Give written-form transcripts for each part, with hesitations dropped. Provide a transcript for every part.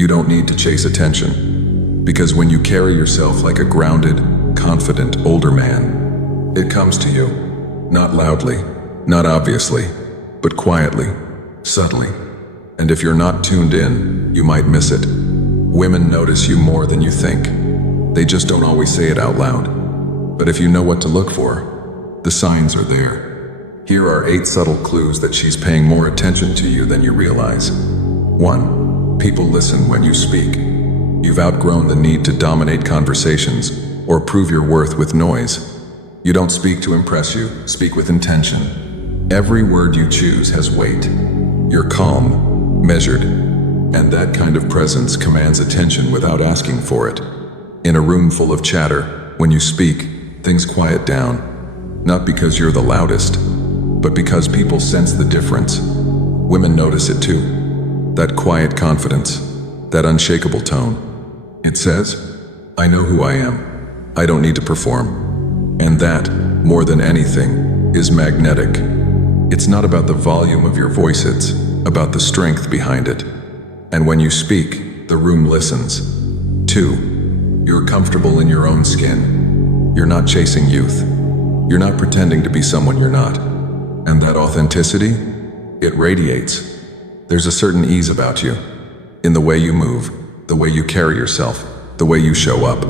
You don't need to chase attention, because when you carry yourself like a grounded, confident older man, it comes to you, not loudly, not obviously, but quietly, subtly. And if you're not tuned in, you might miss it. Women notice you more than you think. They just don't always say it out loud. But if you know what to look for, the signs are there. Here are 8 subtle clues that she's paying more attention to you than you realize. 1. People listen when you speak. You've outgrown the need to dominate conversations or prove your worth with noise. You don't speak to impress you, speak with intention. Every word you choose has weight. You're calm, measured, and that kind of presence commands attention without asking for it. In a room full of chatter, when you speak, things quiet down. Not because you're the loudest, but because people sense the difference. Women notice it too. That quiet confidence, that unshakable tone. It says, I know who I am. I don't need to perform. And that, more than anything, is magnetic. It's not about the volume of your voice, it's about the strength behind it. And when you speak, the room listens. 2. You're comfortable in your own skin. You're not chasing youth. You're not pretending to be someone you're not. And that authenticity, it radiates. There's a certain ease about you, in the way you move, the way you carry yourself, the way you show up.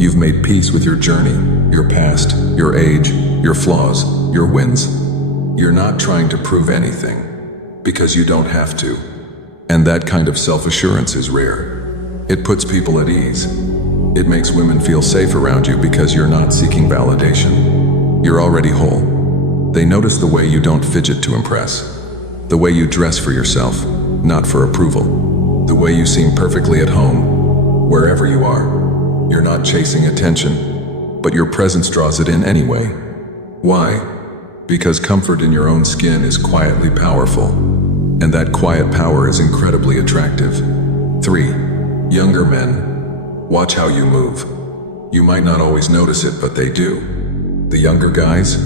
You've made peace with your journey, your past, your age, your flaws, your wins. You're not trying to prove anything, because you don't have to. And that kind of self-assurance is rare. It puts people at ease. It makes women feel safe around you because you're not seeking validation. You're already whole. They notice the way you don't fidget to impress. The way you dress for yourself, not for approval. The way you seem perfectly at home, wherever you are. You're not chasing attention, but your presence draws it in anyway. Why? Because comfort in your own skin is quietly powerful, and that quiet power is incredibly attractive. 3. Younger men. Watch how you move. You might not always notice it, but they do. The younger guys,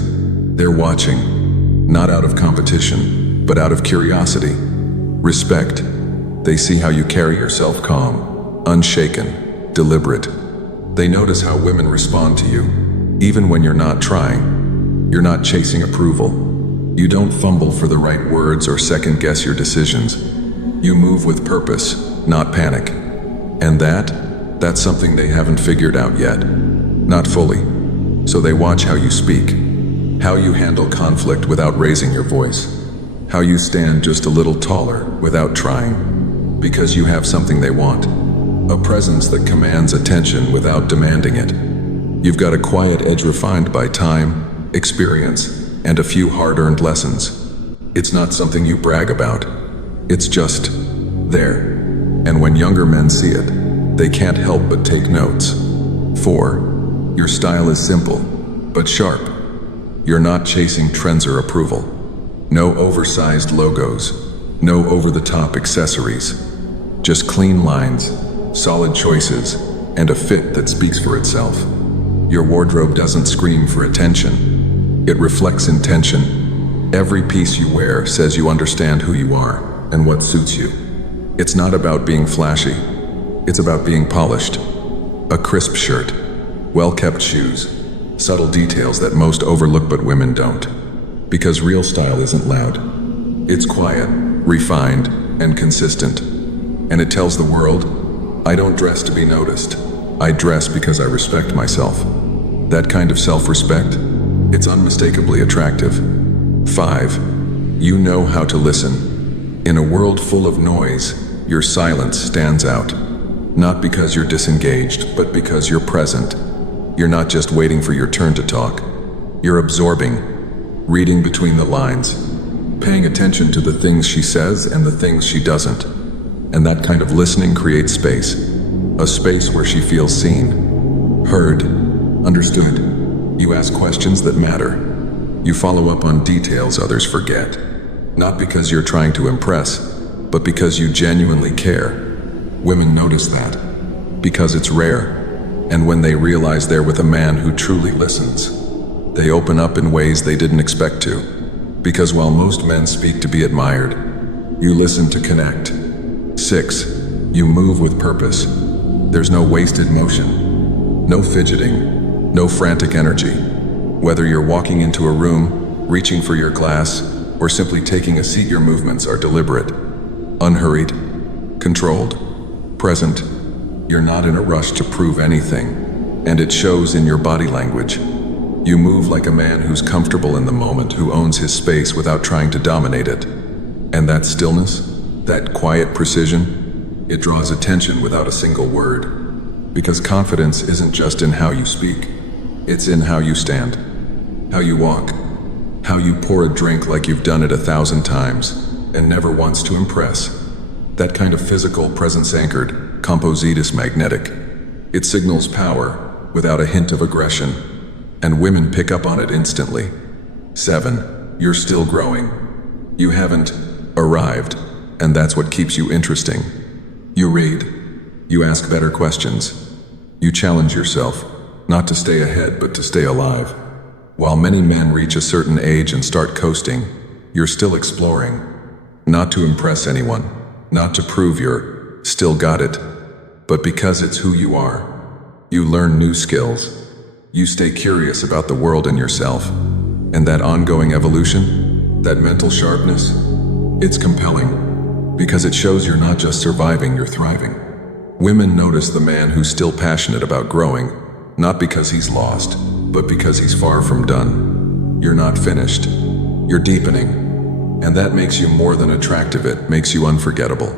they're watching, not out of competition, but out of curiosity. Respect. They see how you carry yourself calm, unshaken, deliberate. They notice how women respond to you, even when you're not trying. You're not chasing approval. You don't fumble for the right words or second-guess your decisions. You move with purpose, not panic. And that's something they haven't figured out yet. Not fully. So they watch how you speak, how you handle conflict without raising your voice, how you stand just a little taller without trying, because you have something they want. A presence that commands attention without demanding it. You've got a quiet edge refined by time, experience, and a few hard-earned lessons. It's not something you brag about. It's just there. And when younger men see it, they can't help but take notes. 4. Your style is simple, but sharp. You're not chasing trends or approval. No oversized logos, no over-the-top accessories. Just clean lines, solid choices, and a fit that speaks for itself. Your wardrobe doesn't scream for attention. It reflects intention. Every piece you wear says you understand who you are and what suits you. It's not about being flashy. It's about being polished. A crisp shirt, well-kept shoes, subtle details that most overlook but women don't. Because real style isn't loud. It's quiet, refined, and consistent. And it tells the world, I don't dress to be noticed. I dress because I respect myself. That kind of self-respect, it's unmistakably attractive. 5. You know how to listen. In a world full of noise, your silence stands out. Not because you're disengaged, but because you're present. You're not just waiting for your turn to talk. You're absorbing, reading between the lines, paying attention to the things she says and the things she doesn't. And that kind of listening creates space. A space where she feels seen, heard, understood. You ask questions that matter. You follow up on details others forget. Not because you're trying to impress, but because you genuinely care. Women notice that, because it's rare. And when they realize they're with a man who truly listens, they open up in ways they didn't expect to. Because while most men speak to be admired, you listen to connect. 6. You move with purpose. There's no wasted motion, no fidgeting, no frantic energy. Whether you're walking into a room, reaching for your glass, or simply taking a seat, your movements are deliberate, unhurried, controlled, present. You're not in a rush to prove anything, and it shows in your body language. You move like a man who's comfortable in the moment, who owns his space without trying to dominate it. And that stillness, that quiet precision, it draws attention without a single word. Because confidence isn't just in how you speak, it's in how you stand, how you walk, how you pour a drink like you've done it 1,000 times and never once to impress. That kind of physical presence anchored, compositus magnetic. It signals power without a hint of aggression, and women pick up on it instantly. 7. You're still growing. You haven't arrived, and that's what keeps you interesting. You read. You ask better questions. You challenge yourself, not to stay ahead, but to stay alive. While many men reach a certain age and start coasting, you're still exploring. Not to impress anyone, not to prove you're still got it, but because it's who you are. You learn new skills. You stay curious about the world and yourself. And that ongoing evolution, that mental sharpness, it's compelling because it shows you're not just surviving, you're thriving. Women notice the man who's still passionate about growing, not because he's lost, but because he's far from done. You're not finished. You're deepening. And that makes you more than attractive, it makes you unforgettable.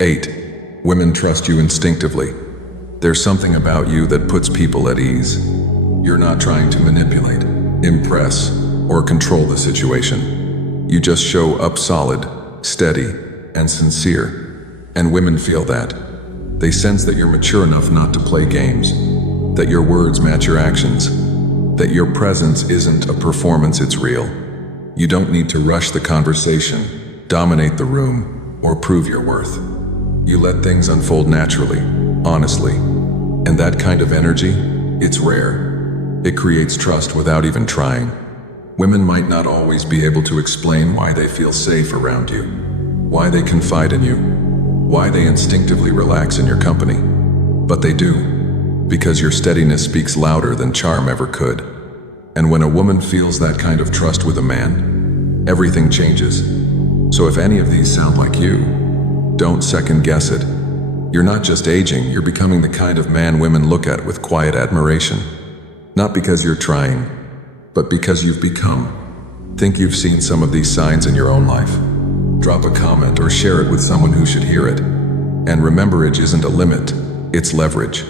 8. Women trust you instinctively. There's something about you that puts people at ease. You're not trying to manipulate, impress, or control the situation. You just show up solid, steady, and sincere. And women feel that. They sense that you're mature enough not to play games, that your words match your actions, that your presence isn't a performance, it's real. You don't need to rush the conversation, dominate the room, or prove your worth. You let things unfold naturally, honestly. And that kind of energy, it's rare. It creates trust without even trying. Women might not always be able to explain why they feel safe around you, why they confide in you, why they instinctively relax in your company. But they do, because your steadiness speaks louder than charm ever could. And when a woman feels that kind of trust with a man, everything changes. So if any of these sound like you, don't second guess it. You're not just aging, you're becoming the kind of man women look at with quiet admiration. Not because you're trying, but because you've become. Think you've seen some of these signs in your own life. Drop a comment or share it with someone who should hear it. And remember, age isn't a limit, it's leverage.